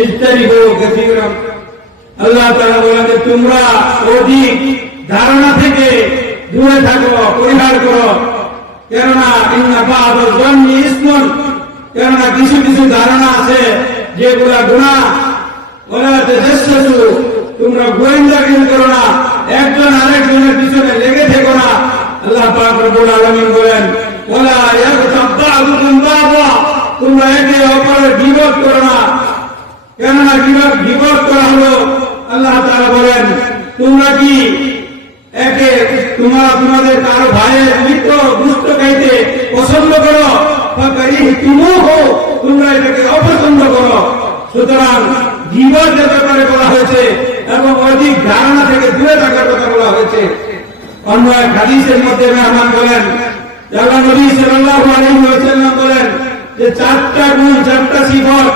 ইজতানিবু কাসীরাম। আল্লাহ তাআলা বলেন যে তোমরা অধিক ধারণা থেকে দূরে থাকো, পরিহার করো। কেননা ইন্না বা'দাল যান্নি ইসমুন, কেননা কিছু কিছু ধারণা আছে যেগুলা গুনাহ। ওয়ালা তাজাসসু, তোমরা গোয়েন্দাগিরি করো না, একজন আরেকজনের পিছনে লেগে থেকো না। আল্লাহ পাক রব্বুল আলামিন বলেন ওয়ালা ইয়াগতাব বা'দুকুম বা'দা, তোমরা একে অপরের গীবত করো না। কেননা গীবত করা হলো, আল্লাহ তাআলা বলেন তোমরা কি একে তোমাদের কারো ভাইয়ের মৃত্যু দুষ্ট খাইতে পছন্দ করো, তোমরা এটাকে অপছন্দ করো। সুতরাং গীবতের ব্যাপারে বলা হয়েছে এবং অধিক ধারণা থেকে দূরে থাকার কথা বলা হয়েছে। অন্য এক হাদিসের মধ্যে মেহমান বলেন, আল্লাহ নবী সাল্লাল্লাহু আলাইহি ওয়াসাল্লাম বলেন যে চারটা গুণ, চারটা সিফত